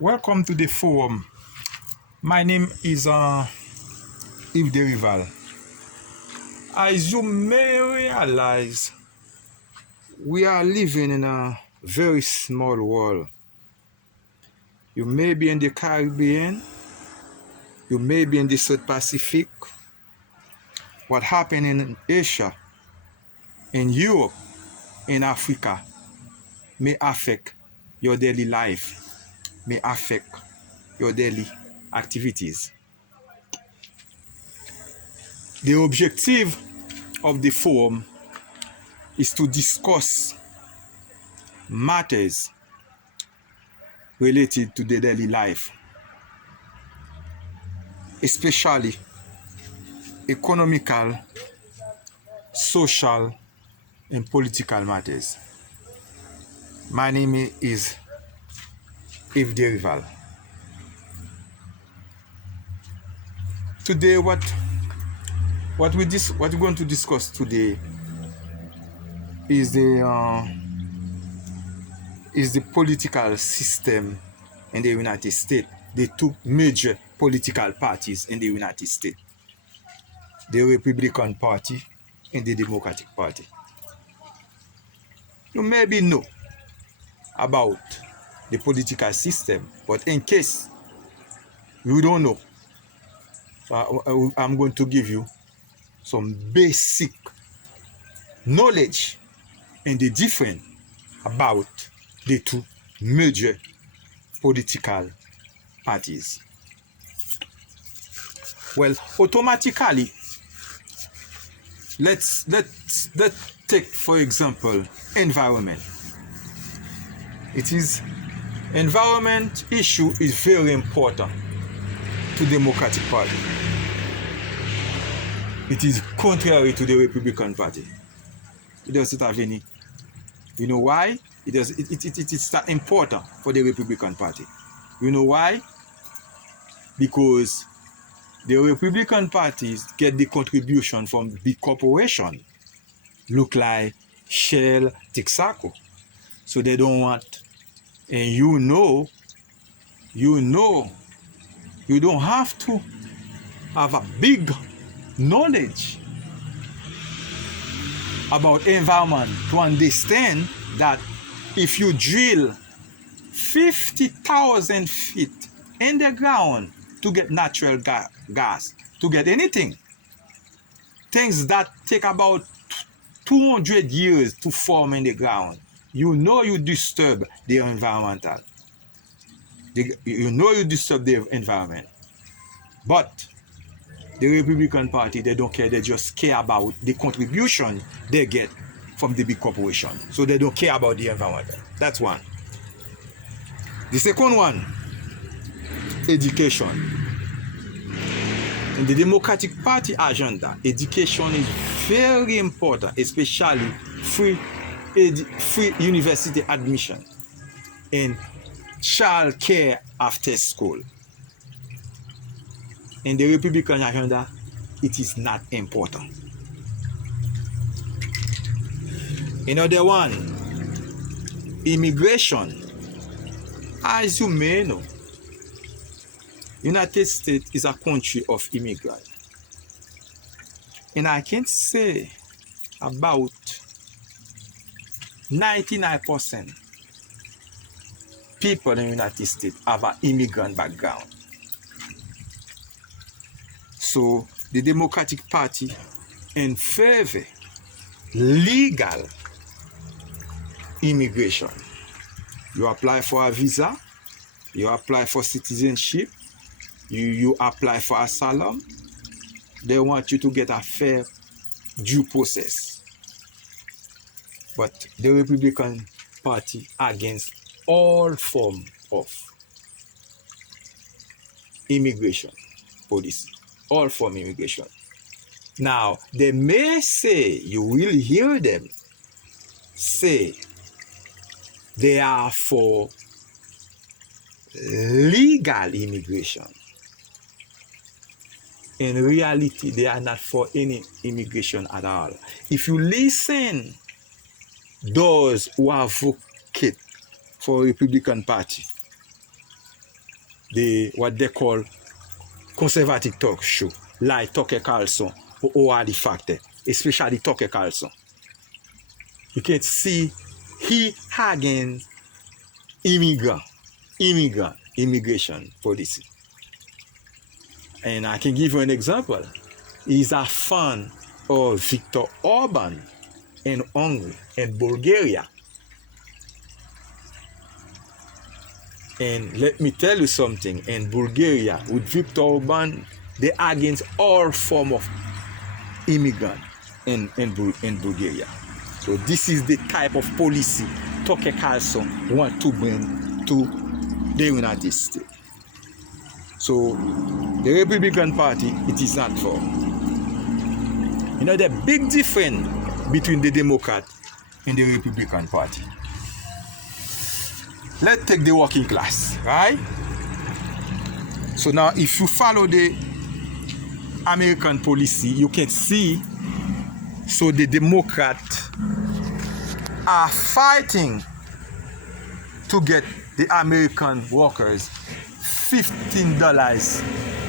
Welcome to the forum. My name is Yves Derival. As you may realize, we are living in a very small world. You may be in the Caribbean, you may be in the South Pacific. What happened in Asia, in Europe, in Africa may affect your daily life, may affect your daily activities. The objective of the forum is to discuss matters related to the daily life, especially economical, social, and political matters. My name is Yves Derival. Today, what we're going to discuss today is the political system in the United States. The two major political parties in the United States: the Republican Party and the Democratic Party. You maybe know about the political system, but in case you don't know, I'm going to give you some basic knowledge in the difference about the two major political parties. Well, automatically, let's take, for example, environment. Environment issue is very important to the Democratic Party. It is contrary to the Republican Party. It doesn't have any. You know why? It is not important for the Republican Party. You know why? Because the Republican parties get the contribution from big corporations, look like Shell, Texaco. So they don't want, and you don't have to have a big knowledge about environment to understand that if you drill 50,000 feet in the ground to get natural gas, to get anything, things that take about 200 years to form in the ground, you disturb the environmental. You disturb the environment. But the Republican Party, they don't care. They just care about the contribution they get from the big corporation. So they don't care about the environment. That's one. The second one, education. In the Democratic Party agenda, education is very important, especially free university admission and child care after school. In the Republican agenda, it is not important. Another one, immigration. As you may know, United States is a country of immigrants. And I can say about 99% people in the United States have an immigrant background. So the Democratic Party in favor legal immigration. You apply for a visa, you apply for citizenship, you apply for asylum. They want you to get a fair due process. But the Republican Party against all form of immigration policy. All form immigration. Now, they may say, you will hear them say, they are for legal immigration. In reality, they are not for any immigration at all. If you listen those who advocate for Republican Party, what they call conservative talk show, like Tucker Carlson or Howard the Factor, especially Tucker Carlson. You can see he against immigration policy. And I can give you an example. He's a fan of Viktor Orban in Hungary and Bulgaria. And let me tell you something, in Bulgaria, with Viktor Orban, they're against all form of immigrant in Bulgaria. So this is the type of policy Tucker Carlson want to bring to the United States. So the Republican Party, it is not for. You know, the big difference between the Democrat and the Republican Party. Let's take the working class, right? So now if you follow the American policy, you can see, so the Democrats are fighting to get the American workers $15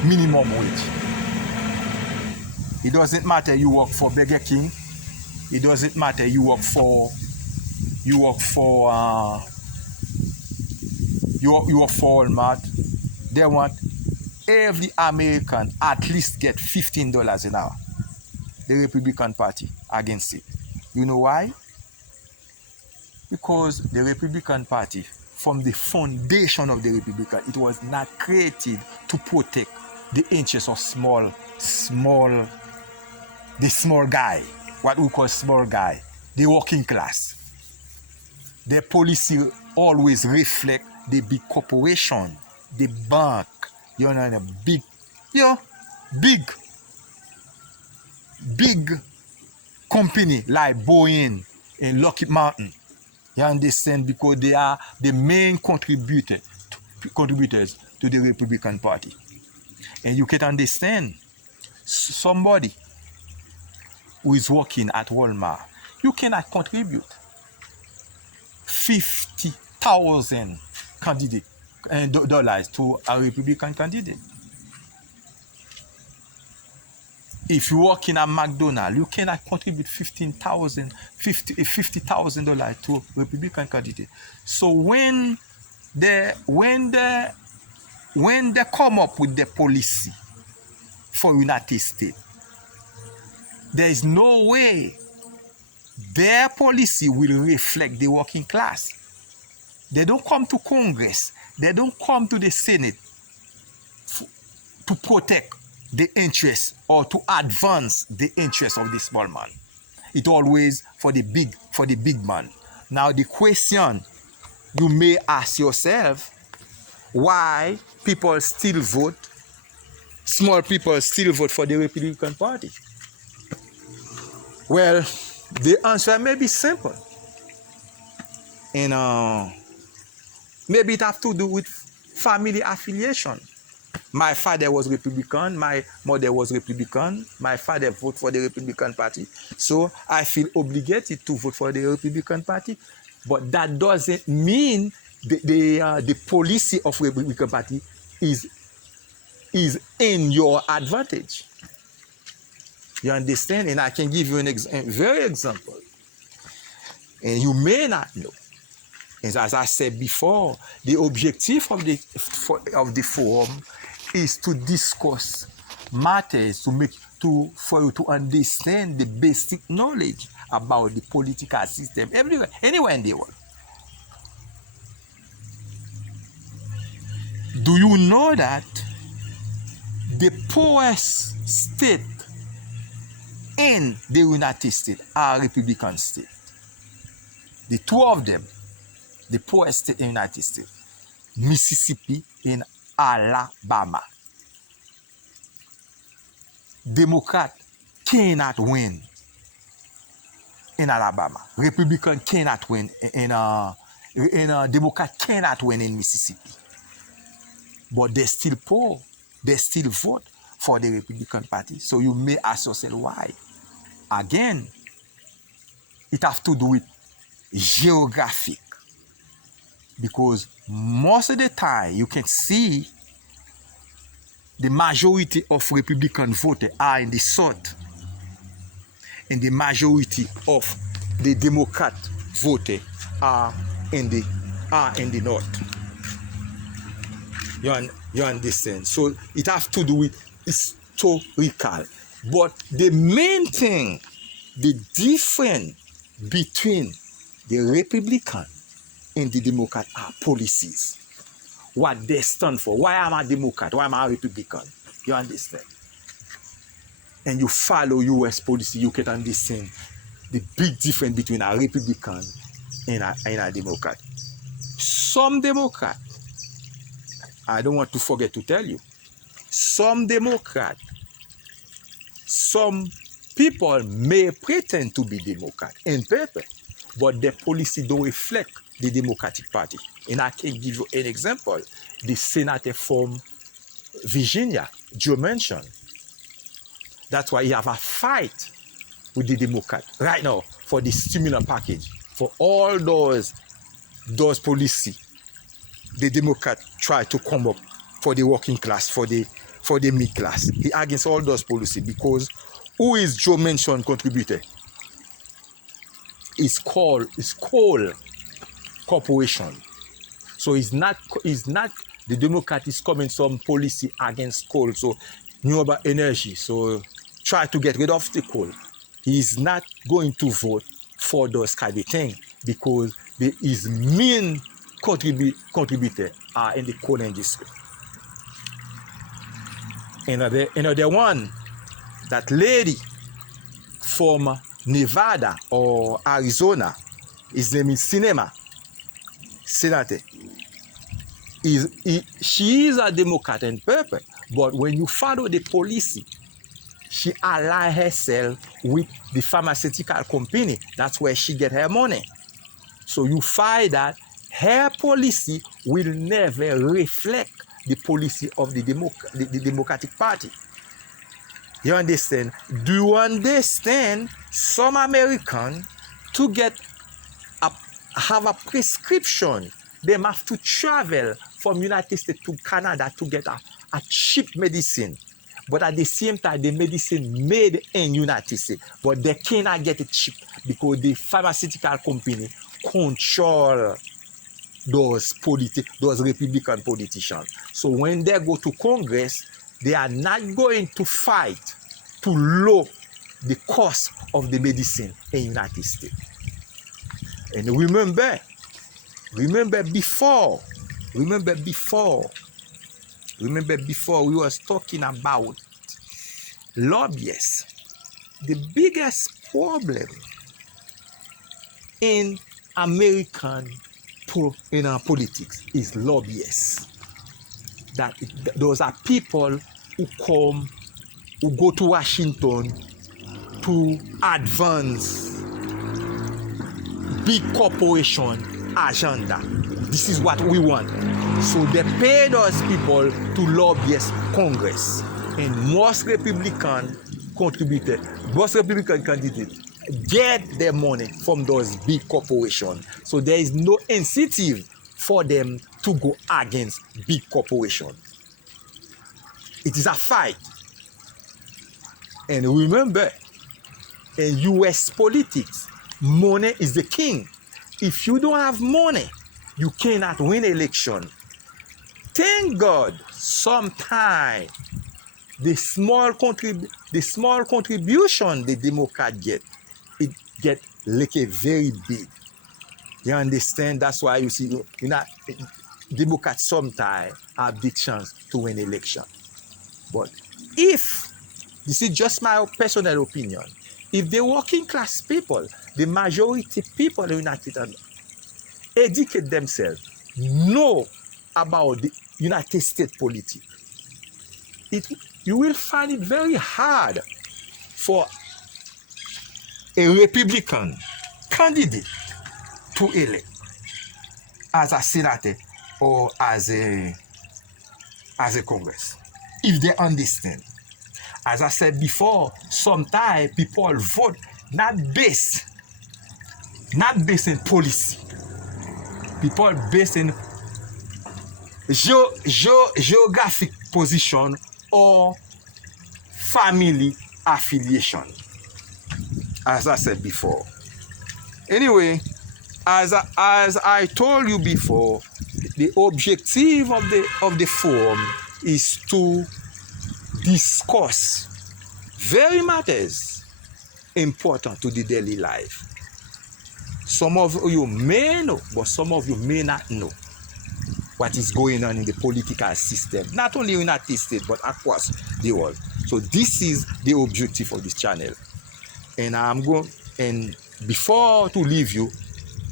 minimum wage. It doesn't matter you work for Burger King. It doesn't matter you work for Walmart. They want every American at least get $15 an hour. The Republican Party against it. You know why? Because the Republican Party, from the foundation of the Republican, it was not created to protect the interests of the small guy, what we call small guy, the working class. Their policy always reflect the big corporation, the bank, you know, the big company like Boeing and Lockheed Martin. You understand? Because they are the main contributors to the Republican Party. And you can understand, somebody who is working at Walmart, you cannot contribute $50,000 dollars to a Republican candidate. If you work in a McDonald's, you cannot contribute $50,000 to a Republican candidate. So when they come up with the policy for United States, there is no way their policy will reflect the working class. They don't come to Congress. They don't come to the Senate to protect the interests or to advance the interests of the small man. It's always for the big man. Now the question you may ask yourself, why people still vote, small people still vote for the Republican Party? Well, the answer may be simple. And maybe it has to do with family affiliation. My father was Republican, my mother was Republican, my father voted for the Republican Party, so I feel obligated to vote for the Republican Party. But that doesn't mean the policy of the Republican Party is in your advantage. You understand? And I can give you a very example. And you may not know. And as I said before, the objective of the forum is to discuss matters for you to understand the basic knowledge about the political system everywhere, anywhere in the world. Do you know that the poorest state in the United States are Republican states? The two of them, the poorest state in the United States, Mississippi and Alabama. Democrat cannot win in Alabama. Republican cannot win Democrat cannot win in Mississippi. But they're still poor. They still vote for the Republican Party. So you may ask yourself why. Again, it has to do with geographic. Because most of the time you can see the majority of Republican voters are in the South, and the majority of the Democrat voters are in the North. You understand? So it has to do with historical. But the main thing, the difference between the Republican and the Democrat are policies. What they stand for. Why am I a Democrat? Why am I a Republican? You understand? And you follow US policy, you can understand the big difference between a Republican and a Democrat. Some Democrat, I don't want to forget to tell you, some Democrat, some people may pretend to be Democrat in paper, but their policy don't reflect the Democratic Party. And I can give you an example. The senator from Virginia, Joe Manchin. That's why he have a fight with the Democrat right now for the stimulus package, for all those policy. The Democrat try to come up for the working class, for the mid class. He against all those policy because who is Joe Manchin contributor? It's Coal Corporation. So it's not the Democrat is coming some policy against coal, so renewable energy. So try to get rid of the coal. He's not going to vote for those kind of things because his main contributor are in the coal industry. Another one, that lady from Nevada or Arizona, his name is Sinema Senator. She is a Democrat in purpose, but when you follow the policy, she ally herself with the pharmaceutical company. That's where she get her money. So you find that her policy will never reflect the policy of the Democratic Party. You understand? Do you understand? Some Americans to have a prescription, they have to travel from United States to Canada to get a cheap medicine. But at the same time, the medicine made in United States, but they cannot get it cheap because the pharmaceutical company control those Republican politicians. So when they go to Congress, they are not going to fight to lower the cost of the medicine in United States. And remember before we was talking about lobbyists. The biggest problem in American politics is lobbyists. Those are people who go to Washington to advance big corporation agenda. This is what we want. So they pay those people to lobbyist Congress. And most Republican candidates get their money from those big corporations. So there is no incentive for them to go against big corporations. It is a fight. And remember, in US politics, money is the king. If you don't have money, you cannot win election. Thank God, sometimes the small contribution the Democrat get like a very big. You understand? That's why you see, Democrats sometimes have the chance to win election. But if, this is just my personal opinion, if the working class people, the majority people in the United States, educate themselves, know about the United States politics, you will find it very hard for a Republican candidate to elect as a senator or as a Congress, if they understand. As I said before, sometimes people vote not based in policy. People based in geographic position or family affiliation, as I said before. Anyway, as I told you before, the objective of the forum is to discuss very matters important to the daily life. Some of you may know, but some of you may not know what is going on in the political system, not only in the United States, but across the world. So this is the objective of this channel. And before to leave you,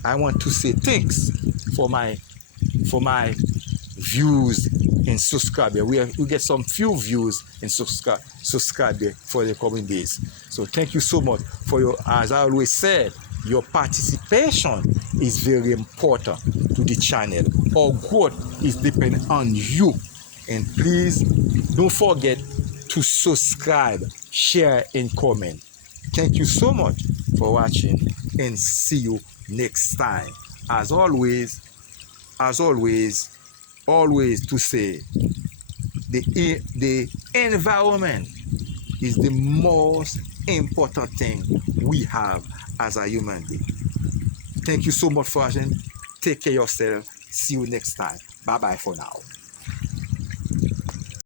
I want to say thanks for my views and subscriber. We get some few views and subscriber for the coming days. So thank you so much for your, as I always said, your participation is very important to the channel. Our growth is dependent on you. And please don't forget to subscribe, share, and comment. Thank you so much for watching, and see you next time. As always, always to say, the environment is the most important thing we have as a human being. Thank you so much for watching. Take care of yourself. See you next time. Bye bye for now.